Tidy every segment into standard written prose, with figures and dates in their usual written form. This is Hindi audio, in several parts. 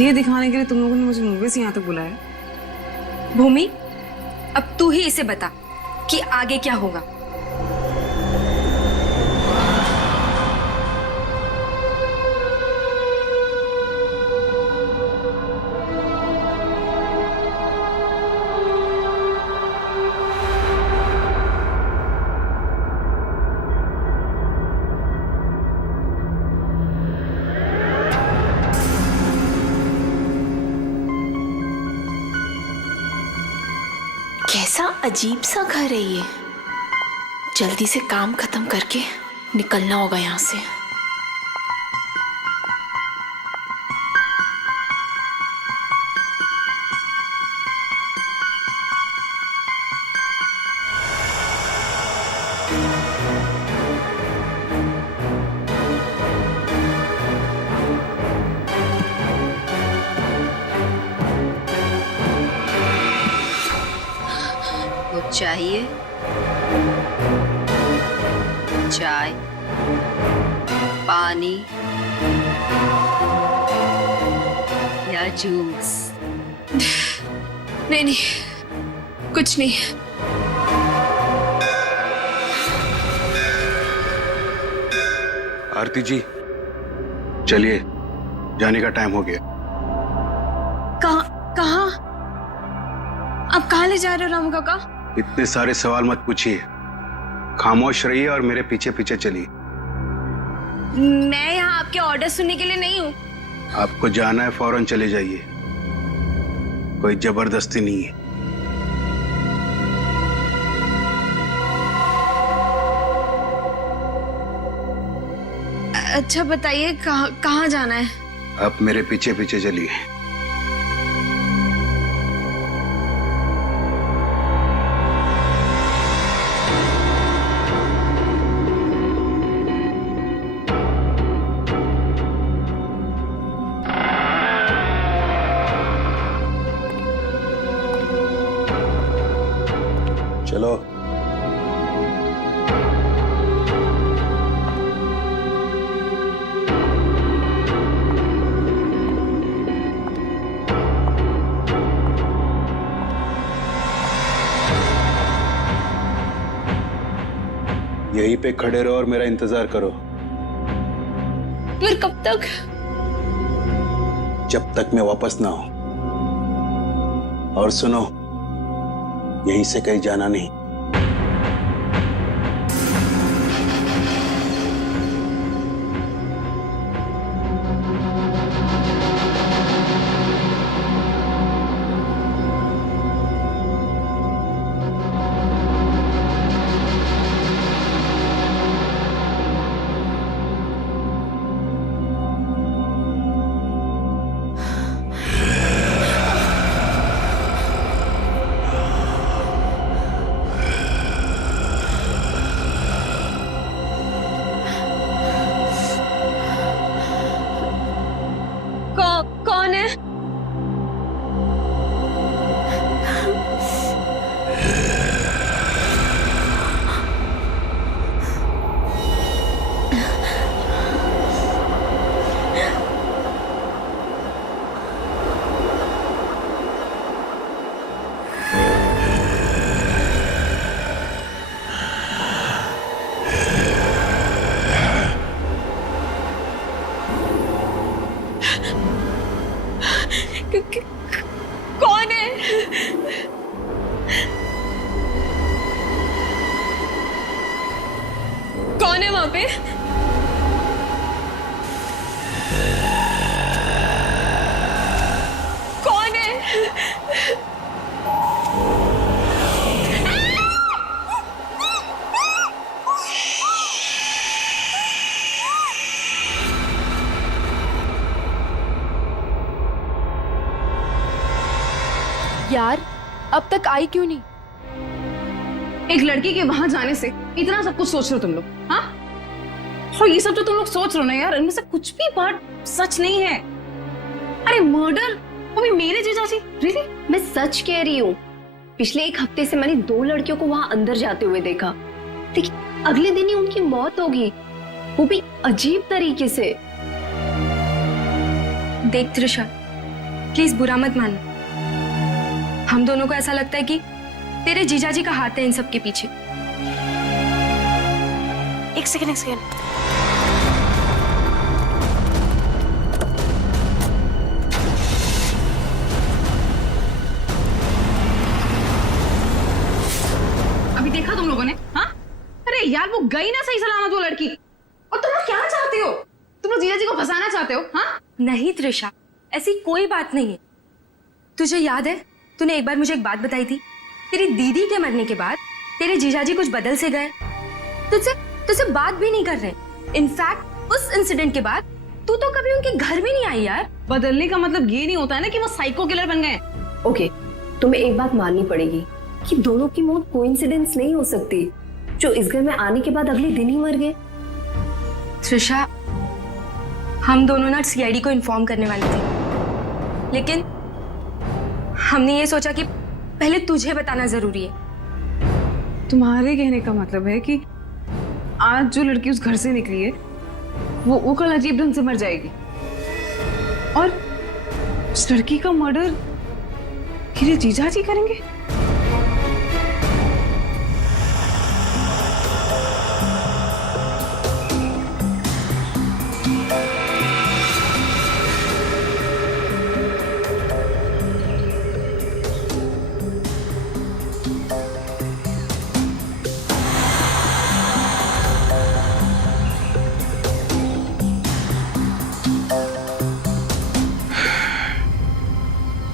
ये दिखाने के लिए तुम लोगों ने मुझे मुंबई से यहाँ तक बुलाया। भूमि, अब तू ही इसे बता कि आगे क्या होगा। कैसा अजीब सा घर है ये। जल्दी से काम खत्म करके निकलना होगा यहाँ से। कुछ चाहिए? चाय, पानी या जूस? नहीं, कुछ नहीं। आरती जी, चलिए, जाने का टाइम हो गया। कहाँ? अब कहाँ ले जा रहे हो रामू काका? इतने सारे सवाल मत पूछिए, खामोश रहिए और मेरे पीछे पीछे चलिए। मैं यहाँ आपके ऑर्डर सुनने के लिए नहीं हूँ। आपको जाना है, फौरन चले जाइए, कोई जबरदस्ती नहीं है। अच्छा बताइए, कहाँ जाना है? आप मेरे पीछे पीछे चलिए। चलो। यहीं पे खड़े रहो और मेरा इंतजार करो। फिर कब तक? जब तक मैं वापस ना आऊं। और सुनो, यहीं से कहीं जाना नहीं। कौन है? कौन है? कौन है वहां पे? कौन है? यार, अब तक आई क्यों नहीं? एक लड़की के वहां जाने से इतना सब कुछ सोच रहे हो तुम लोग? हाँ, और ये सब तो तुम लोग सोच रहे हो ना यार, इनमें से कुछ भी बात सच नहीं है। अरे मर्डर, वो भी मेरे जीजाजी? रियली? मैं सच कह रही हूँ। पिछले एक हफ्ते से मैंने 2 लड़कियों को वहां अंदर जाते हुए देखा, लेकिन अगले दिन ही उनकी मौत होगी, वो भी अजीब तरीके से। देख त्रिशा, प्लीज बुरा मत मानो। हम दोनों को ऐसा लगता है कि तेरे जीजाजी का हाथ है इन सब के पीछे। एक सेकंड। अभी देखा तुम लोगों ने? हाँ, अरे यार वो गई ना सही सलामत वो लड़की। और तुम लोग क्या चाहते हो? तुम लोग जीजा जी को फंसाना चाहते हो? हाँ, नहीं त्रिशा, ऐसी कोई बात नहीं है। तुझे याद है तूने एक बार मुझे एक बात बताई थी, तेरी दीदी के मरने के बाद तेरे जीजाजी कुछ बदल से गए, तुझसे बात भी नहीं कर रहे। इनफैक्ट उस इंसिडेंट के बाद तू तो कभी उनके घर भी नहीं आई यार। बदलने का मतलब ये नहीं होता है ना कि वो साइको किलर बन गए। ओके, तुम्हें एक बात माननी पड़ेगी कि दोनों की मौत कोइंसिडेंस नहीं हो सकती, जो इस घर में आने के बाद अगले दिन ही मर गए। त्रिशा, हम दोनों ना सीआईडी को इन्फॉर्म करने वाले थे, लेकिन हमने ये सोचा कि पहले तुझे बताना जरूरी है। तुम्हारे कहने का मतलब है कि आज जो लड़की उस घर से निकली है वो कल अजीब ढंग से मर जाएगी, और उस लड़की का मर्डर मेरे जीजा जी करेंगे?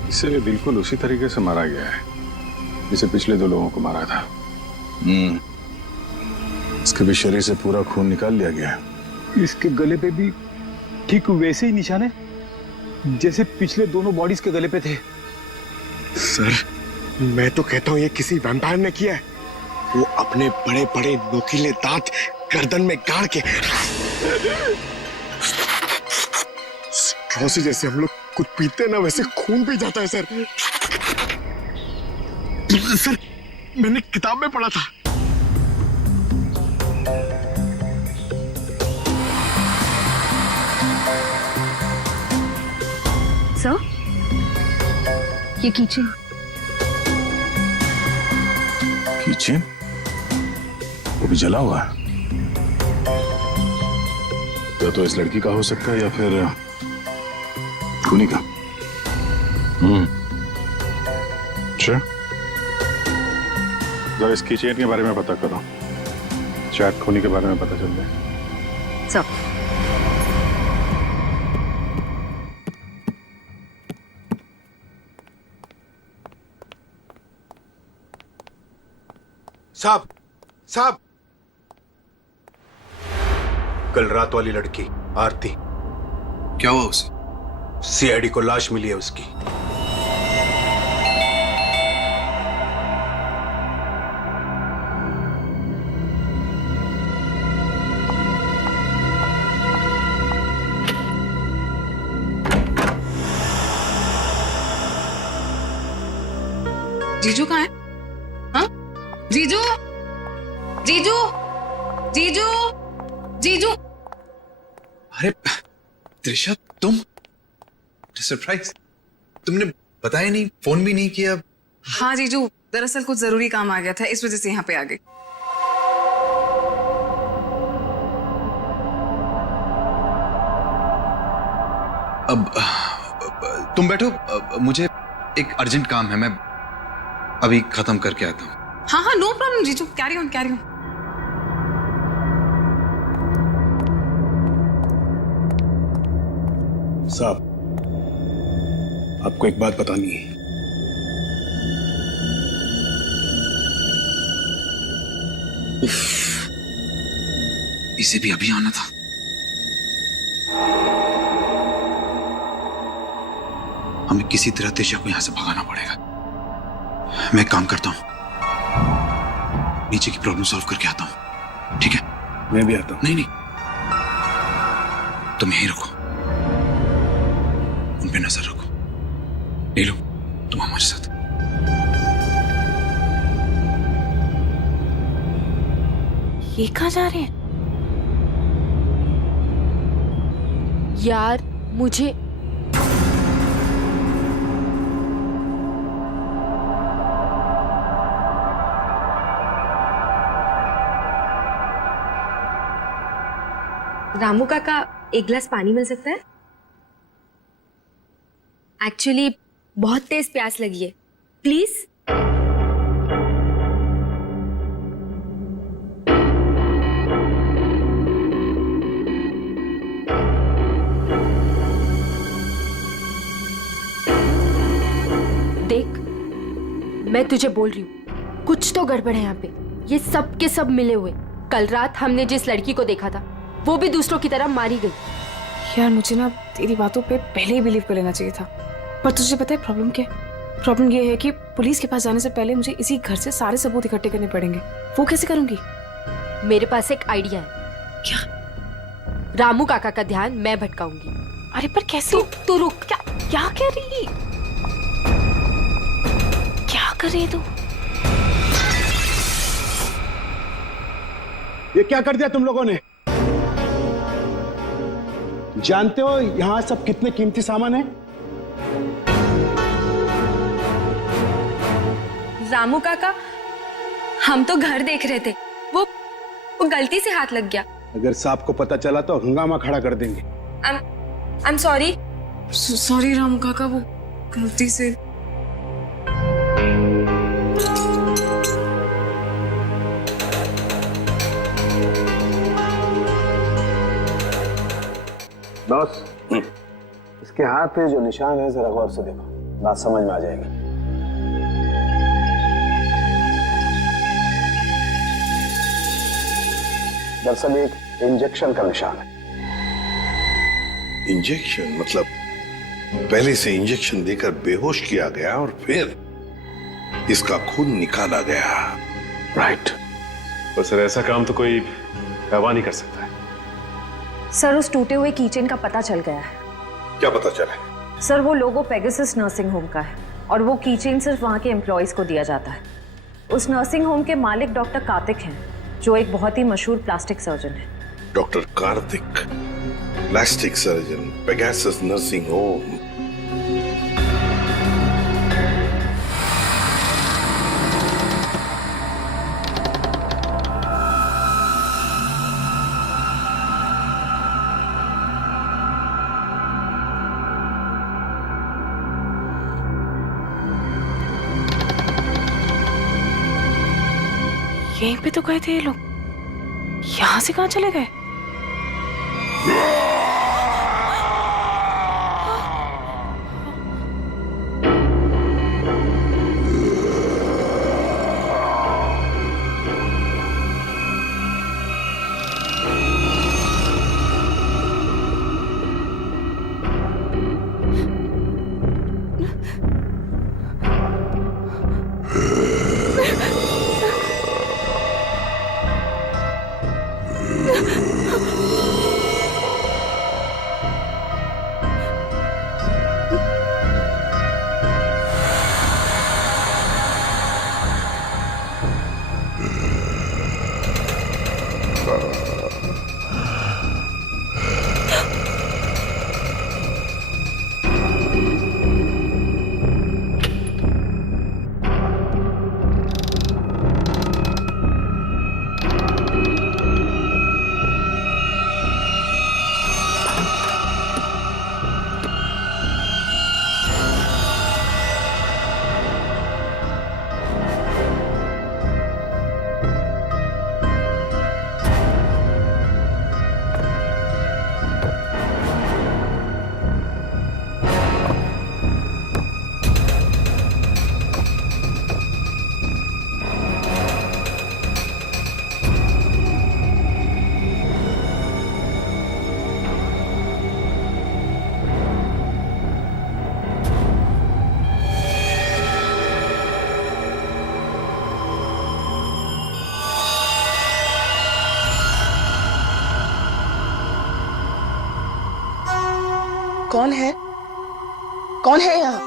इसे बिल्कुल उसी तरीके से मारा गया है जिसे पिछले 2 लोगों को मारा था। इसके भी शरीर से पूरा खून निकाल लिया गया है। इसके गले पे भी ठीक वैसे ही निशान है जैसे पिछले दोनों बॉडीज के गले पे थे। सर, मैं तो कहता हूँ ये किसी वैम्पायर ने किया है। वो अपने बड़े बड़े नोकीले दांत गर्दन में गाड़ के स्ट्रॉ से जैसे हम लोग कुछ पीते हैं ना, वैसे खून पी जाता है सर। सर, मैंने किताब में पढ़ा था। सर, ये कीचेन। किचन? वो भी जला हुआ है। या तो इस लड़की का हो सकता है या फिर खूनी का। अच्छा, जरा इस किचन के बारे में पता करो, शायद खूनी के बारे में पता चल जाए। सर, साहब, कल रात वाली लड़की आरती, क्या हुआ उसे? सीआईडी को लाश मिली है उसकी। जीजू कहाँ है? हाँ? जीजू, जीजू, जीजू, जीजू। अरे त्रिशा, तुम? सरप्राइज, तुमने बताया नहीं, फोन भी नहीं किया। हाँ जीजू, दरअसल कुछ जरूरी काम आ गया था, इस वजह से यहाँ पे आ गई। अब तुम बैठो, मुझे एक अर्जेंट काम है, मैं अभी खत्म करके आता हूँ। हाँ हाँ, नो प्रॉब्लम जीजू, कैरी ऑन कैरी ऑन। साहब, आपको एक बात बतानी है। इसे भी अभी आना था। हमें किसी तरह त्रिशा को यहां से भगाना पड़ेगा। मैं एक काम करता हूं, नीचे की प्रॉब्लम सॉल्व करके आता हूं, ठीक है? मैं भी आता हूं। नहीं, तुम यहीं रखो, उन पे नजर रखो। ले लो, तुम हमारे साथ। ये कहाँ जा रहे हैं? यार, मुझे रामू काका, एक गिलास पानी मिल सकता है? एक्चुअली बहुत तेज प्यास लगी है, प्लीज। देख, मैं तुझे बोल रही हूँ, कुछ तो गड़बड़ है यहाँ पे। ये सब के सब मिले हुए। कल रात हमने जिस लड़की को देखा था, वो भी दूसरों की तरह मारी गई। यार मुझे ना तेरी बातों पे पहले ही बिलीव कर लेना चाहिए था, पर तुझे पता है प्रॉब्लम क्या है? प्रॉब्लम ये है कि पुलिस के पास जाने से पहले मुझे इसी घर से सारे सबूत इकट्ठे करने पड़ेंगे। वो कैसे करूंगी? मेरे पास एक आइडिया है। क्या? रामू काका का ध्यान मैं भटकाऊंगी। अरे पर कैसे? तू रुक। क्या क्या कह रही है? क्या कर रही है तू? ये क्या कर दिया तुम लोगों ने? जानते हो यहां सब कितने कीमती सामान है? रामू काका, हम तो घर देख रहे थे, वो गलती से हाथ लग गया। अगर सांप को पता चला तो हंगामा खड़ा कर देंगे। I am sorry. Sorry Ramu काका, वो गलती से। बॉस, इसके हाथ पे जो निशान है जरा गौर से देखो, बात समझ में आ जाएगी। दरअसल एक इंजेक्शन का निशान है। इंजेक्शन मतलब पहले से इंजेक्शन देकर बेहोश किया गया और फिर इसका खून निकाला गया। राइट। पर सर ऐसा काम तो कोई गवाह नहीं कर सकता है। सर, उस टूटे हुए कीचेन का पता चल गया है। क्या पता चला? सर, वो लोगो पेगासस नर्सिंग होम का है और वो कीचेन सिर्फ वहाँ के एम्प्लॉयज को दिया जाता है। उस नर्सिंग होम के मालिक डॉक्टर कार्तिक हैं, जो एक बहुत ही मशहूर प्लास्टिक सर्जन है। Doctor Kartik, plastic surgeon, Pegasus nursing home. यहीं पे तो गए थे ये लोग, यहाँ से कहाँ चले गए? कौन है? कौन है यहाँ?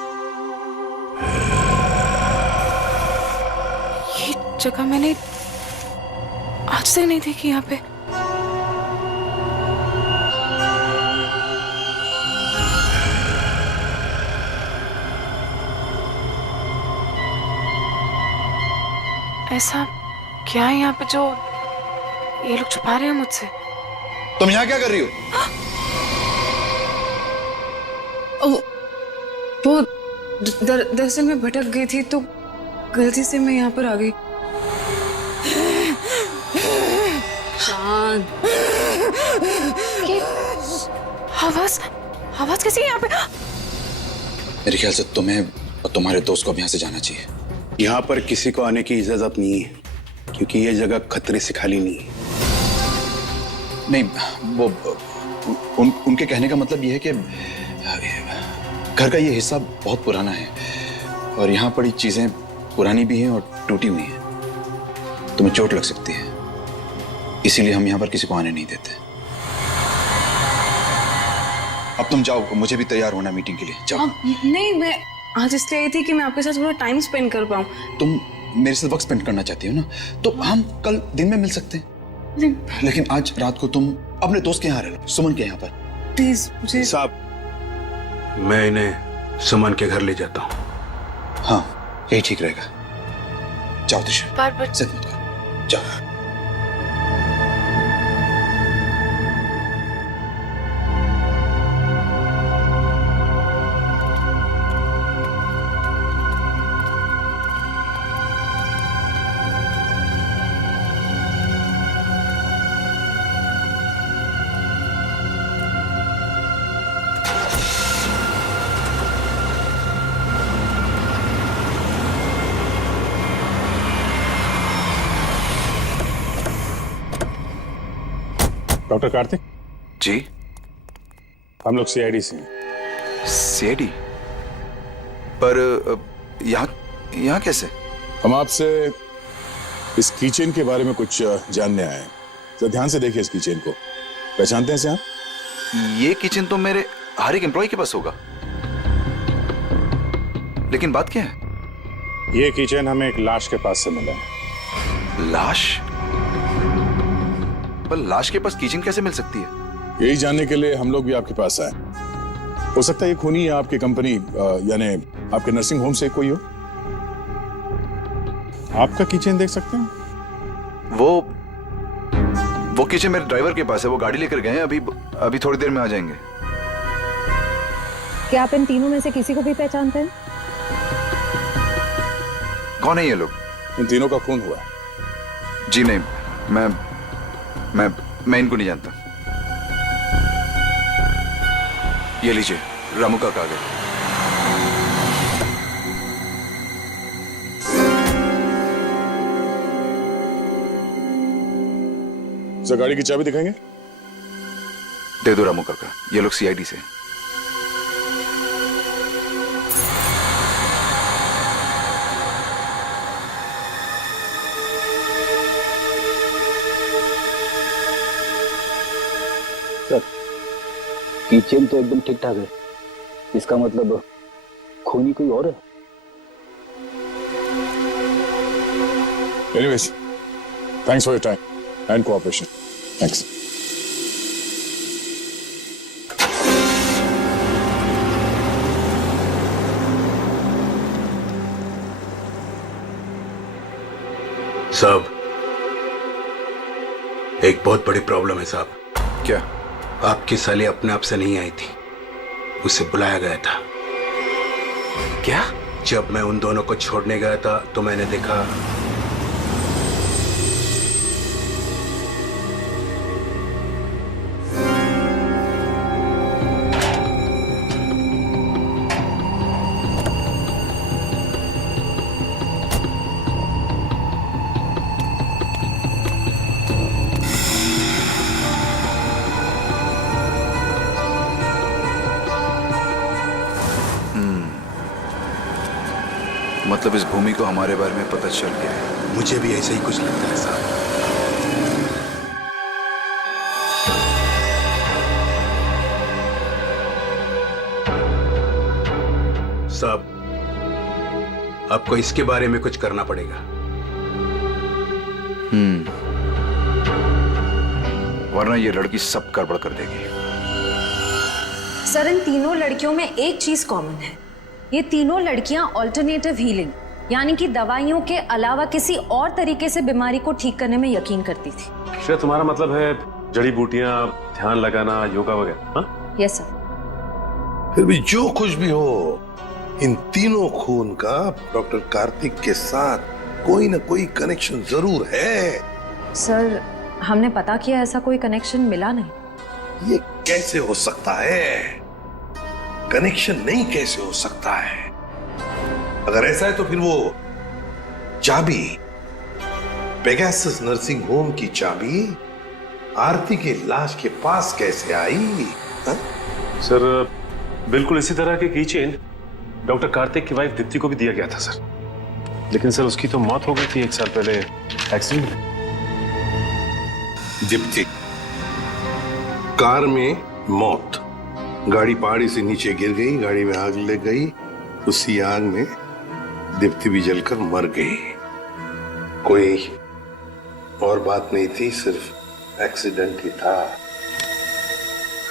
ये जगह मैंने आज तक नहीं देखी यहाँ पे। ऐसा क्या है यहाँ पे जो ये लोग छुपा रहे हैं मुझसे? तुम यहाँ क्या कर रही हो? वो दरअसल मैं भटक गई थी तो गलती से मैं यहाँ पर आ गई। शांत। आवाज कैसी है यहाँ पे? मेरे ख्याल से तुम्हें और तुम्हारे दोस्त को अब यहाँ से जाना चाहिए। यहाँ पर किसी को आने की इजाजत नहीं है, क्योंकि ये जगह खतरे से खाली नहीं है। नहीं, वो उनके कहने का मतलब ये है कि घर का ये हिस्सा बहुत पुराना है और यहाँ पड़ी चीजें पुरानी भी हैं और टूटी हुई हैं। तुम्हें चोट लग सकती है, इसीलिए हम यहाँ पर किसी को आने नहीं देते। अब तुम जाओ, मुझे भी तैयार होना मीटिंग के लिए। जाओ। नहीं, मैं आज इसलिए आई थी कि मैं आपके साथ थोड़ा टाइम स्पेंड कर पाऊँ। तुम मेरे साथ वक्त स्पेंड करना चाहती हो ना, तो हम कल दिन में मिल सकते हैं। लेकिन आज रात को तुम अपने दोस्त के यहाँ रह लो, सुमन के यहाँ पर। प्लीज मुझे। साहब, मैं इन्हें सुमन के घर ले जाता हूँ। हाँ, यही ठीक रहेगा। जाओ त्रिशा, बार-बार जिद मत करो, जाओ। डॉक्टर कार्तिक जी, हम लोग सीआईडी से हैं। सीआईडी? पर यहाँ कैसे? हम आपसे इस कीचेन के बारे में कुछ जानने आए हैं। जरा ध्यान से देखिए इस कीचेन को। पहचानते हैं इसे आप? ये किचन तो मेरे हर एक एम्प्लॉय के पास होगा, लेकिन बात क्या है? ये कीचेन हमें एक लाश के पास से मिला है। लाश? पर लाश के पास किचन कैसे मिल सकती है? यही जानने के लिए हम लोग भी आपके पास आए। हो सकता है ये खूनी या आपकी कंपनी यानी आपके नर्सिंग होम से कोई हो। आपका किचन देख सकते हैं? वो किचन मेरे ड्राइवर के पास है, वो गाड़ी लेकर गए हैं। अभी थोड़ी देर में आ जाएंगे। क्या आप इन तीनों में से किसी को भी पहचानते हैं? कौन है ये लोग? इन तीनों का खून हुआ है। जी नहीं, मैं इनको नहीं जानता। ये लीजिए, रामू का कागज। सर, गाड़ी की चाबी दिखाएंगे? दे दो रामू काका, ये लोग सीआईडी से। सर, किचन तो एकदम ठीक ठाक है। इसका मतलब खूनी कोई और है। Anyways, thanks for your time and cooperation. Thanks. साहब, एक बहुत बड़ी प्रॉब्लम है साहब। क्या? आपकी साली अपने आप से नहीं आई थी, उसे बुलाया गया था। क्या? जब मैं उन दोनों को छोड़ने गया था तो मैंने देखा मतलब इस भूमि को हमारे बारे में पता चल गया है। मुझे भी ऐसा ही कुछ लगता है साहब। साहब, आपको इसके बारे में कुछ करना पड़ेगा। वरना ये लड़की सब गड़बड़ कर देगी। सर, इन तीनों लड़कियों में एक चीज कॉमन है। ये तीनों लड़कियां ऑल्टरनेटिव हीलिंग यानी कि दवाइयों के अलावा किसी और तरीके से बीमारी को ठीक करने में यकीन करती थी। श्रेया, तुम्हारा मतलब है जड़ी बूटियां, ध्यान लगाना, योगा वगैरह। हाँ यस सर। फिर भी जो कुछ भी हो, इन तीनों खून का डॉक्टर कार्तिक के साथ कोई ना कोई कनेक्शन जरूर है। सर हमने पता किया, ऐसा कोई कनेक्शन मिला नहीं। ये कैसे हो सकता है? कनेक्शन नहीं कैसे हो सकता है? अगर ऐसा है तो फिर वो चाबी, पेगासस नर्सिंग होम की चाबी आरती की लाश के पास कैसे आई? हा? सर बिल्कुल इसी तरह के कीचेन डॉक्टर कार्तिक की वाइफ दीप्ति को भी दिया गया था सर, लेकिन सर उसकी तो मौत हो गई थी 1 साल पहले एक्सीडेंट में। दीप्ति, कार में मौत, गाड़ी पहाड़ी से नीचे गिर गई, गाड़ी में आग लग गई, उसी आग में दीप्ति भी जलकर मर गई। कोई और बात नहीं थी, सिर्फ एक्सीडेंट ही था।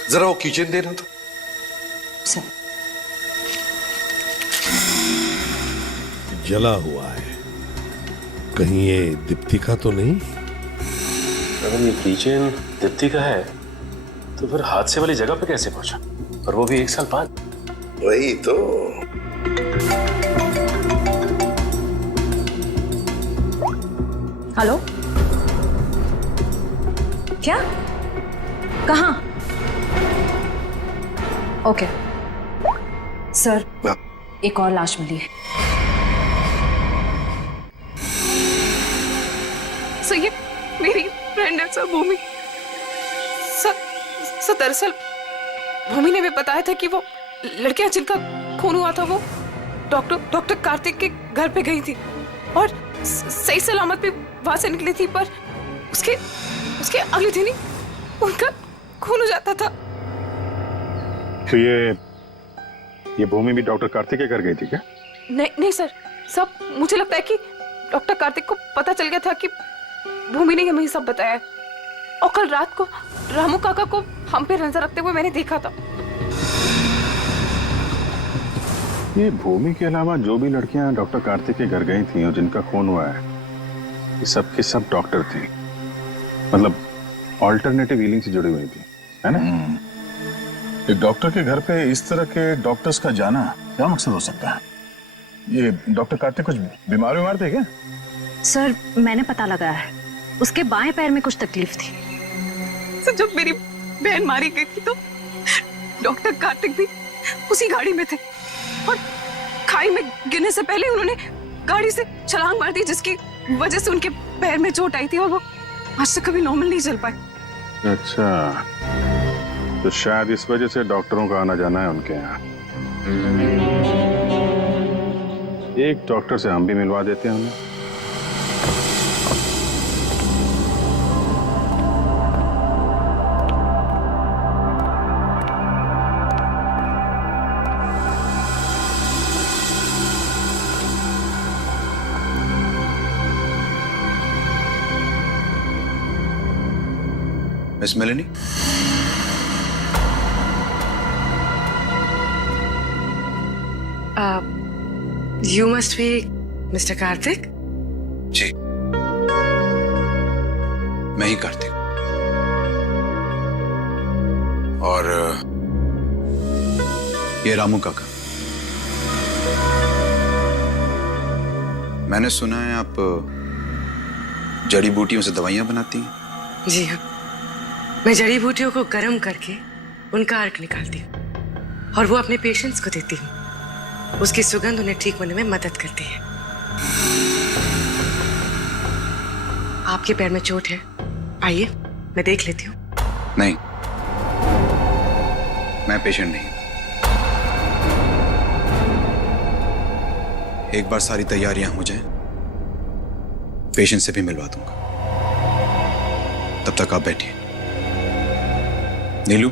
जरा वो किचन देना तो। सर जला हुआ है, कहीं ये दीप्ति का तो नहीं? अगर ये किचन दीप्ति का है तो फिर हादसे वाली जगह पे कैसे पहुंचा, और वो भी 1 साल बाद? वही तो। हेलो, क्या? कहाँ? ओके सर, एक और लाश मिली है। सर ये मेरी फ्रेंड है सर, भूमि। सर दरअसल भूमि ने भी बताया था कि वो लड़कियां जिनका खून हुआ था वो डॉक्टर कार्तिक के घर पे गई थी और सही सलामत भी वहां से निकली थी, पर उसके अगले दिन ही उनका खून हो जाता था। तो ये भूमि भी डॉक्टर कार्तिक के घर गई थी क्या? नहीं सर, सब मुझे लगता है कि डॉक्टर कार्तिक को पता चल गया था कि भूमि ने हमें सब बताया है, और कल रात को रामू काका को हम पे नजर रखते हुए मैंने देखा था। ये भूमि के अलावा जो भी लड़कियां डॉक्टर कार्तिक के घर गई थी और जिनका खून हुआ है, ये सब के सब डॉक्टर थे, मतलब ऑल्टरनेटिव हीलिंग से जुड़ी हुई थी, है ना? एक डॉक्टर के घर पे इस तरह के डॉक्टर्स का जाना क्या मकसद हो सकता है? ये डॉक्टर कार्तिक कुछ बीमार थे क्या? सर मैंने पता लगाया है, उसके बाएं पैर में कुछ तकलीफ थी। सर जब मेरी बहन मारी गई थी तो डॉक्टर कार्तिक भी उसी गाड़ी में थे, और खाई में गिरने से पहले उन्होंने गाड़ी से छलांग मार दी, जिसकी वजह से उनके पैर में चोट आई थी और वो आज तक कभी नॉर्मल नहीं चल पाए। अच्छा, तो शायद इस वजह से डॉक्टरों का आना जाना है उनके यहाँ। एक डॉक्टर से हम भी मिलवा देते हैं उन्हें। Miss Melanie, You must be Mr. Kartik? जी, मैं ही कार्तिक। और ये रामू काका। मैंने सुना है आप जड़ी बूटियों से दवाइयां बनाती हैं। जी हाँ, मैं जड़ी बूटियों को गर्म करके उनका अर्क निकालती हूँ और वो अपने पेशेंट्स को देती हूँ। उसकी सुगंध उन्हें ठीक होने में मदद करती है। आपके पैर में चोट है, आइए मैं देख लेती हूँ। नहीं, मैं पेशेंट नहीं। एक बार सारी तैयारियां हो जाएं, पेशेंट से भी मिलवा दूंगा। तब तक आप बैठिए। नीलू,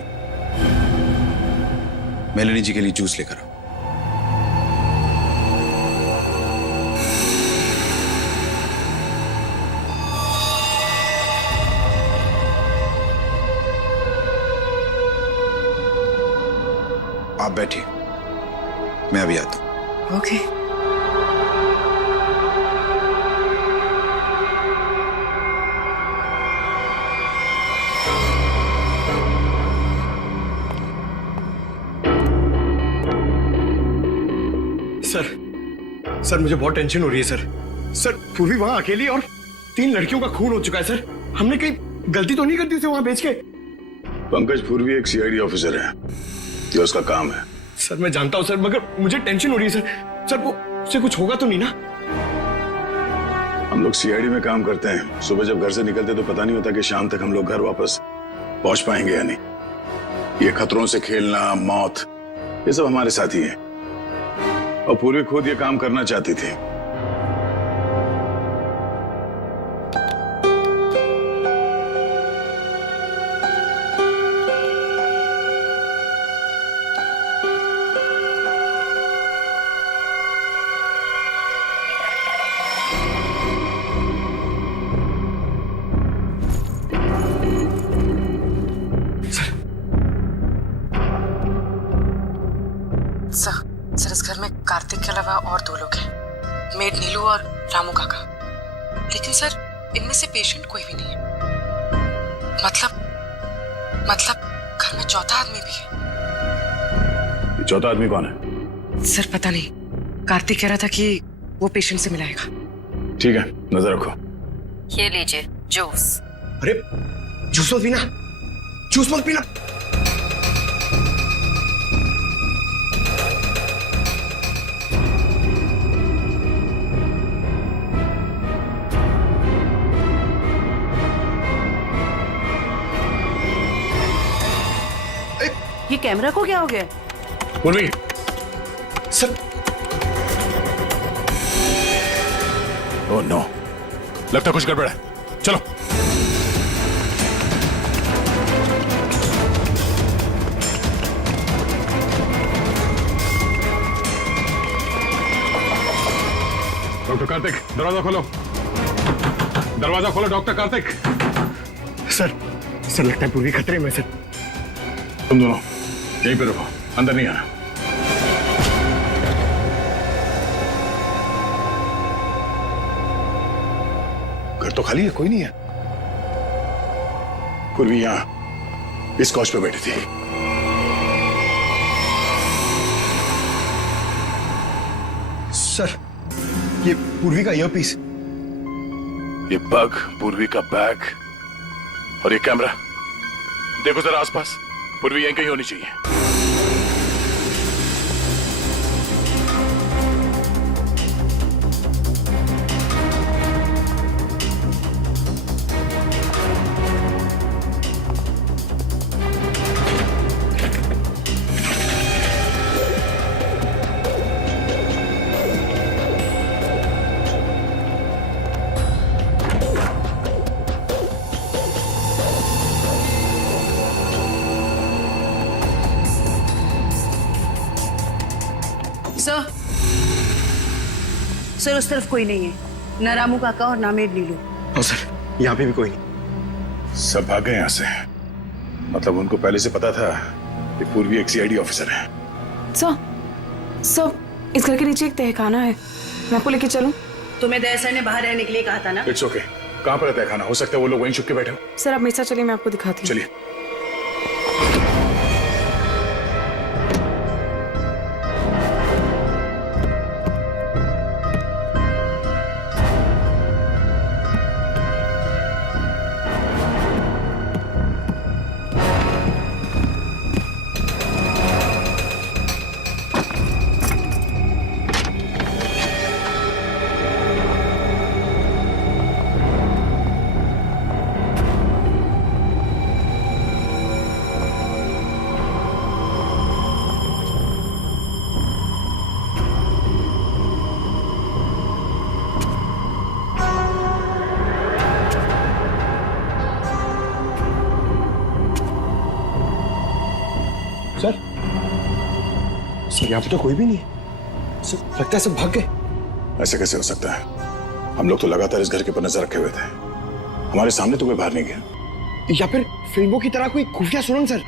मेलेनी जी के लिए जूस लेकर आओ। आप बैठिए, मैं अभी आता हूं। ओके। सर मुझे बहुत टेंशन हो रही है सर पूर्वी वहां अकेली और 3 लड़कियों का खून हो चुका है सर। हमने कहीं गलती तो नहीं कर दी उसे वहां भेज के? पंकज पूर्वी एक सीआईडी ऑफिसर है, ये उसका काम है। सर मैं जानता हूं सर, मगर मुझे टेंशन हो रही है सर वो उससे कुछ होगा तो नहीं ना? हम लोग सीआईडी में काम करते हैं, सुबह जब घर से निकलते तो पता नहीं होता कि शाम तक हम लोग घर वापस पहुंच पाएंगे या नहीं। ये खतरों से खेलना, मौत, ये सब हमारे साथी हैं। और पूर्वी खुद ये काम करना चाहती थी। सर इस घर में कार्तिक के अलावा और 2 लोग हैं, मेड नीलू और रामू काका। लेकिन सर इनमें से पेशेंट कोई भी नहीं है। मतलब घर में चौथा आदमी भी है। ये चौथा आदमी कौन है? सर पता नहीं, कार्तिक कह रहा था कि वो पेशेंट से मिलाएगा। ठीक है, नजर रखो। ये लीजिए जूस। अरे जूस मत पीना, जूस मत पीना। ये कैमरा को क्या हो गया? पूर्वी सर। ओह नो, लगता कुछ गड़बड़ है। चलो। डॉक्टर कार्तिक, दरवाजा खोलो। दरवाजा खोलो डॉक्टर कार्तिक। सर लगता है पूर्वी खतरे में। सर तुम दोनों यहीं पे रुको, अंदर नहीं आना। घर तो खाली है, कोई नहीं है। पूर्वी यहां इस कॉच पे बैठी थी। सर ये पूर्वी का ईयरपीस, ये पग, पूर्वी का बैग और ये कैमरा। देखो जरा आसपास, पूर्वी यहीं कहीं होनी चाहिए। सर उस तरफ कोई नहीं है, ना रामू काका और ना मेड नीलू। और सर यहाँ पे भी कोई नहीं। सब भाग गए यहाँ से। मतलब उनको पहले से पता था कि पूर्वी एक सीआईडी ऑफिसर है। सर इस घर के नीचे एक तहखाना है, मैं आपको लेके चलूं? तुम्हें दया सर ने बाहर रहने के लिए कहा था ना। It's okay. कहाँ पर है तहखाना? हो सकता है वो लोग वहीं छुप के बैठे हो। सर आप मेरे साथ चलिए, मैं आपको दिखाती हूँ। चलिए। सर यहाँ पे तो कोई भी नहीं है। सर लगता है सब भाग गए। ऐसे कैसे हो सकता है? हम लोग तो लगातार इस घर के ऊपर नजर रखे हुए थे, हमारे सामने तो कोई बाहर नहीं गया। या फिर फिल्मों की तरह कोई खुफिया सुरंग? सर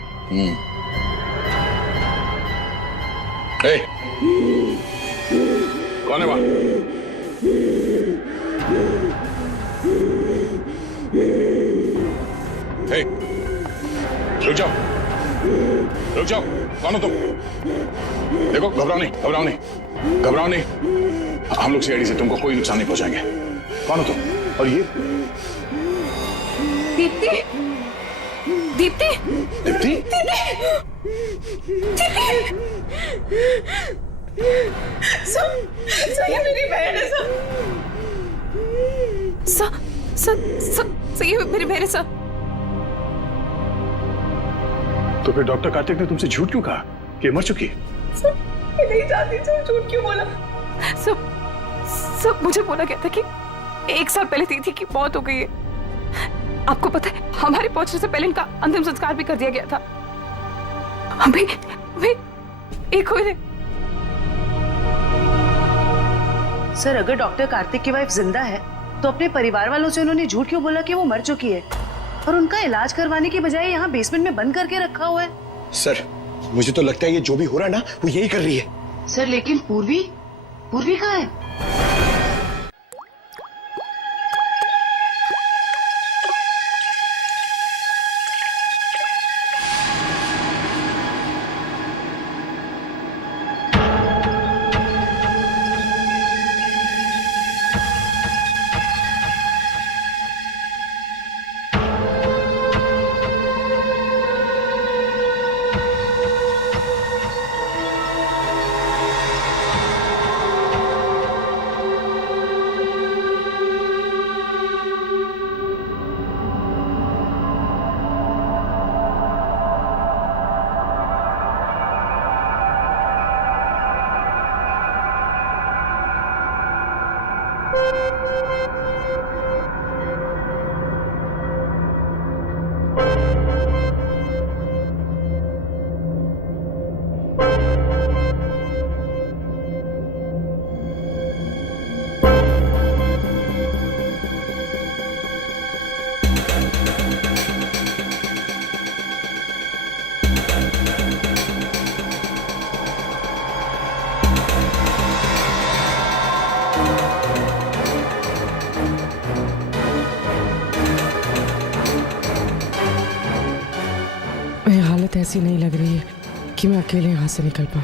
कौन है वहां? रुक जाओ, रुक जाओ। कौन हो तुम? देखो, घबराओ नहीं, घबराओ नहीं, घबराओ नहीं। हम लोग सीआईडी से तुमको कोई नुकसान नहीं पहुंचाएंगे। कौन हो तुम? और ये दीप्ति, दीप्ति, दीप्ति? ये मेरी बहन है ये मेरी बहन है सर। तो फिर डॉक्टर कार्तिक ने तुमसे झूठ क्यों कहा कि मर चुकी है? मैं नहीं जानती सर, झूठ क्यों बोला? सब मुझे बोला गया था कि 1 साल पहले दीदी की मौत हो गई है। आपको पता है हमारे पहुंचने से पहले इनका अंतिम संस्कार भी कर दिया गया था। अभी एक हुए। सर, अगर डॉक्टर कार्तिक की वाइफ जिंदा है तो अपने परिवार वालों से उन्होंने झूठ क्यों बोला कि वो मर चुकी है और उनका इलाज करवाने की बजाय यहाँ बेसमेंट में बंद करके रखा हुआ है? सर, मुझे तो लगता है ये जो भी हो रहा है ना, वो यही कर रही है। सर, लेकिन पूर्वी कहाँ है? हालत ऐसी नहीं लग रही है कि मैं अकेले यहाँ से निकल पाऊँ।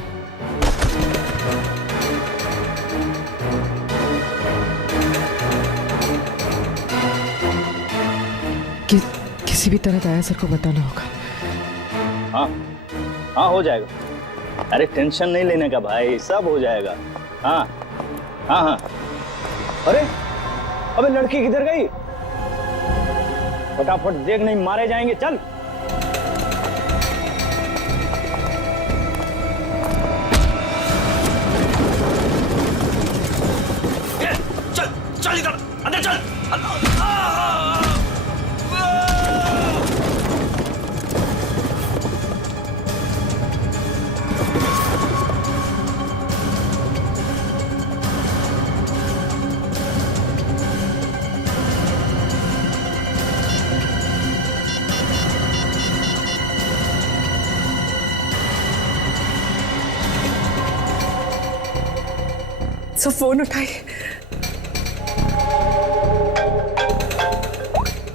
किसी भी तरह दया सर को बताना होगा। हाँ हो जाएगा। अरे टेंशन नहीं लेने का भाई, सब हो जाएगा। हाँ। अरे अबे लड़की किधर गई? फटाफट देख, नहीं मारे जाएंगे। चल चल इधर, अंदर चल। सब फोन उठाइए।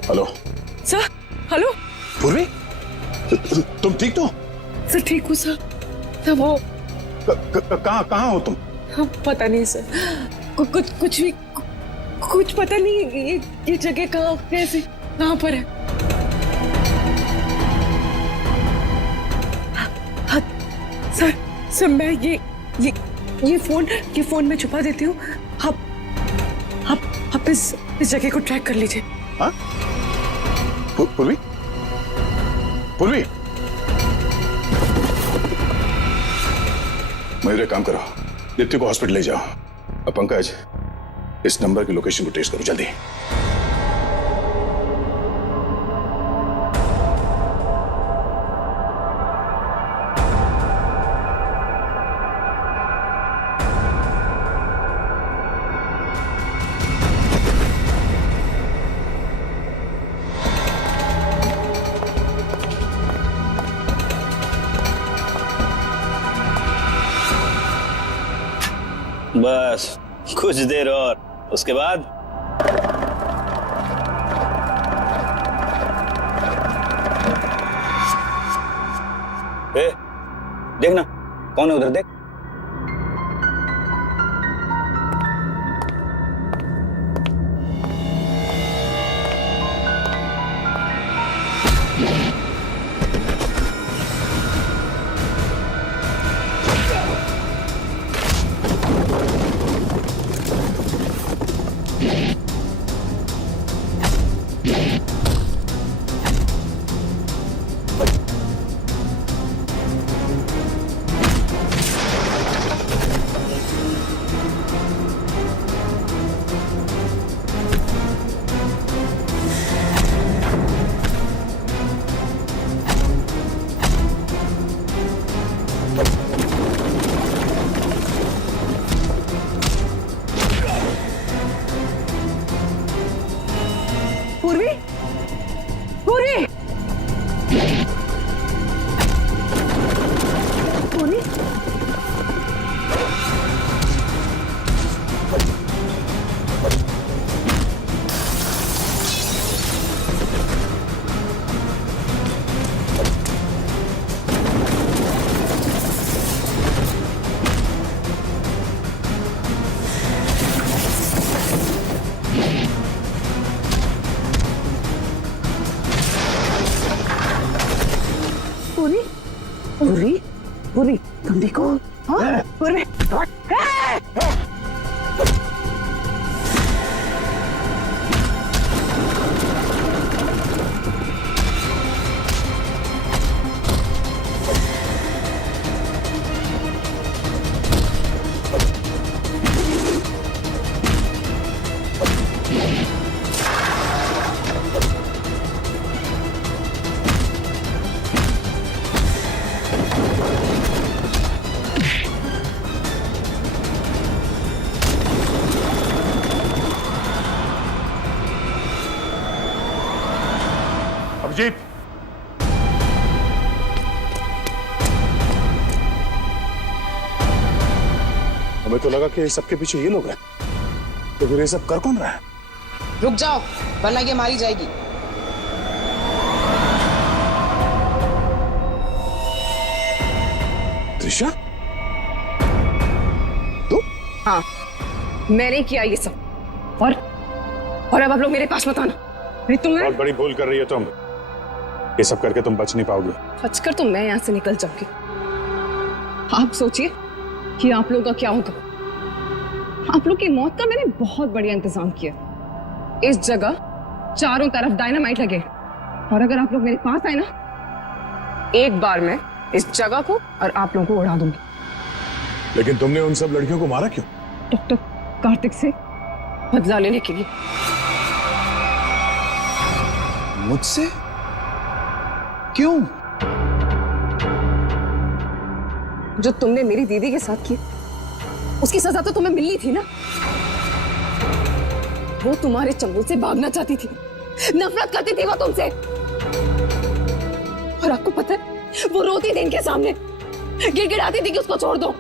Hello sir. हेलो पूर्वी, तुम ठीक तो? सर ठीक हूँ सर। तब वो कहाँ हो तुम? हाँ, पता नहीं सर, कुछ पता नहीं। ये जगह कहाँ, कैसे, कहाँ पर है? हाँ, सर मैं ये फोन में छुपा देती हूँ। आप इस जगह को ट्रैक कर लीजिए। हाँ? पूर्वी, मेरे काम करो, दीप्ति को हॉस्पिटल ले जाओ। अब पंकज, इस नंबर की लोकेशन को ट्रेस करो जल्दी। बस कुछ देर और, उसके बाद देखना कौन है उधर, देख। पूर्वी, पूर्वी, पूर्वी, पूरी, पूरी, पूरी, तुम देखो, हाँ, पूरी, अभिजीत, हमें तो लगा कि सबके पीछे ये लोग हैं, तो फिर ये सब कर कौन रहा है? रुक जाओ वरना ये मारी जाएगी। त्रिशा, हाँ, मैंने किया ये सब। और अब आप लोग मेरे पास मत आना। नहीं तुम्हें बहुत बड़ी भूल कर रही है तुम। ये सब करके तुम बच नहीं पाओगी। बचकर तो मैं यहाँ से निकल जाऊंगी। आप सोचिए कि आप लोगों का क्या होगा। आप लोग की मौत का मैंने बहुत बढ़िया इंतजाम किया। इस जगह चारों तरफ डायनामाइट लगे, और अगर आप लोग मेरे पास आए ना, एक बार मैं इस जगह को और आप लोगों को उड़ा दूंगी। लेकिन तुमने उन सब लड़कियों को मारा क्यों? डॉक्टर कार्तिक से बदला लेने के लिए। मुझसे? क्यों? जो तुमने मेरी दीदी के साथ की, उसकी सजा तो तुम्हें मिलनी थी ना। वो तुम्हारे चंगुल से भागना चाहती थी, नफरत करती थी वो तुमसे। और आपको पता है, वो रोती थी इनके सामने, गिड़गिड़ाती थी कि उसको छोड़ दो।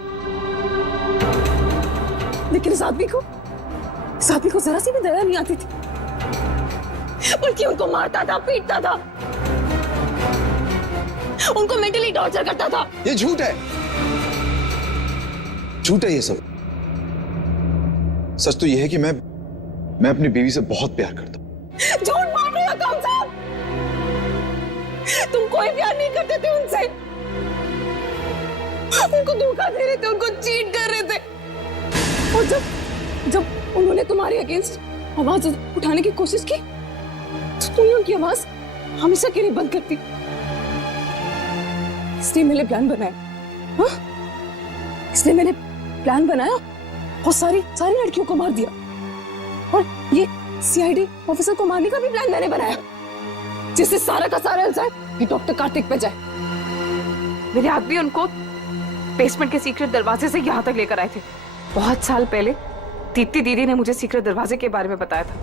लेकिन इस आदमी को जरा सी भी दया नहीं आती थी, बल्कि उनको मारता था, पीटता था, उनको मेंटली टॉर्चर करता था। ये झूठ है, झूठ है ये सब। सच तो ये है कि मैं अपनी बीवी से बहुत प्यार करता हूं। झूठ मार रहे हो तुम सब। तुम कोई प्यार नहीं करते थे उनसे, उनको धोखा दे रहे थे, उनको चीट कर रहे थे। और जब उन्होंने तुम्हारे अगेंस्ट आवाज उठाने की कोशिश की, तो तुमने उनकी आवाज हमेशा के लिए बंद कर दी। इसलिए मैंने प्लान बनाया, हाँ? इसलिए मैंने प्लान बनाया और सारी लड़कियों को मार दिया। और ये सीआईडी ऑफिसर को मारने का भी प्लान मैंने बनाया, जिससे सारा का सारा इल्जाम ये डॉक्टर कार्तिक पे जाए। मेरे आदमी उनको बेसमेंट के सीक्रेट दरवाजे से यहाँ तक लेकर आए थे। बहुत साल पहले दीप्ति दीदी ने मुझे सीक्रेट दरवाजे के बारे में बताया था।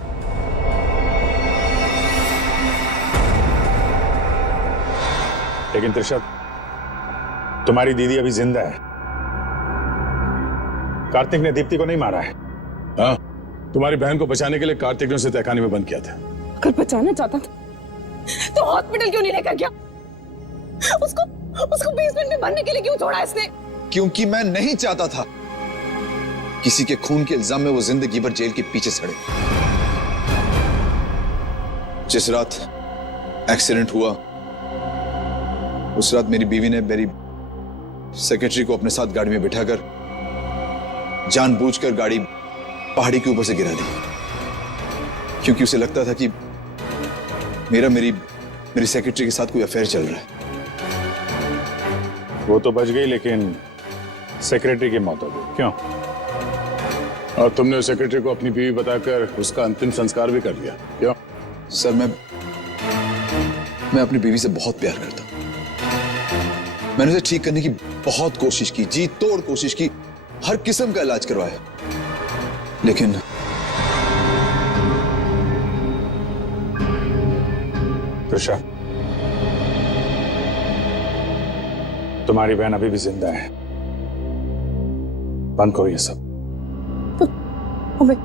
लेकिन त्रिशा, तुम्हारी दीदी अभी जिंदा है। कार्तिक ने दीप्ति को नहीं मारा है। हाँ, तुम्हारी बहन को बचाने के लिए कार्तिक ने उसे तहखाने में बंद किया था। अगर बचाना चाहता था तो हॉस्पिटल क्यों नहीं लेकर गया? उसको बेसमेंट में भरने के लिए क्यों छोड़ा इसने? क्योंकि मैं नहीं चाहता था किसी के खून के इल्जाम में वो जिंदगी भर जेल के पीछे सड़े। जिस रात एक्सीडेंट हुआ उस रात मेरी बीवी ने मेरी सेक्रेटरी को अपने साथ गाड़ी में बिठाकर जानबूझकर गाड़ी पहाड़ी के ऊपर से गिरा दी, क्योंकि उसे लगता था कि मेरी सेक्रेटरी के साथ कोई अफेयर चल रहा है। वो तो बच गई, लेकिन सेक्रेटरी की मौत हो गई। क्यों? और तुमने उस सेक्रेटरी को अपनी बीवी बताकर उसका अंतिम संस्कार भी कर दिया। क्यों? सर, मैं अपनी बीवी से बहुत प्यार करता हूं। मैंने उसे ठीक करने की बहुत कोशिश की, जी तोड़ कोशिश की, हर किस्म का इलाज करवाया, लेकिन त्रिशा, तुम्हारी बहन अभी भी जिंदा है। बंद करो ये सब। मैं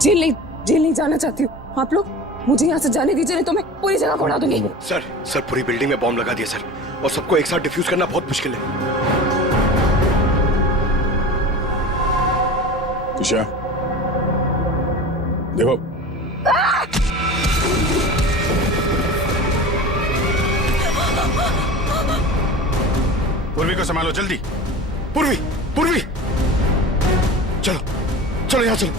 जेल नहीं जाना चाहती हूँ। आप लोग मुझे यहाँ से जाने दीजिए, नहीं तो मैं पूरी जगह को उड़ा दूंगी। सर पूरी बिल्डिंग में बॉम्ब लगा दिया सर, और सबको एक साथ डिफ्यूज करना बहुत मुश्किल है। त्रिशा, देखो, पूर्वी को संभालो जल्दी। पूर्वी चलो यहाँ चलो।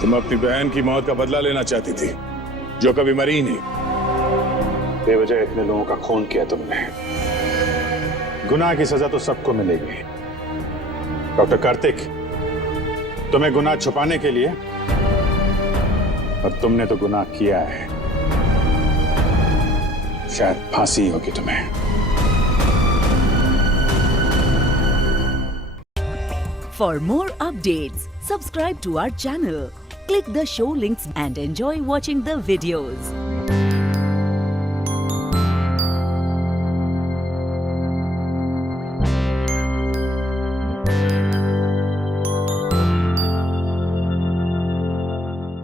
तुम अपनी बहन की मौत का बदला लेना चाहती थी, जो कभी मरी ही नहीं। बेवजह इतने लोगों का खून किया तुमने। गुनाह की सजा तो सबको मिलेगी। डॉक्टर कार्तिक, तुम्हें गुनाह छुपाने के लिए, और तुमने तो गुनाह किया है। शायद फांसी होगी तुम्हें। For more updates, subscribe to our channel, click the show links and enjoy watching the videos.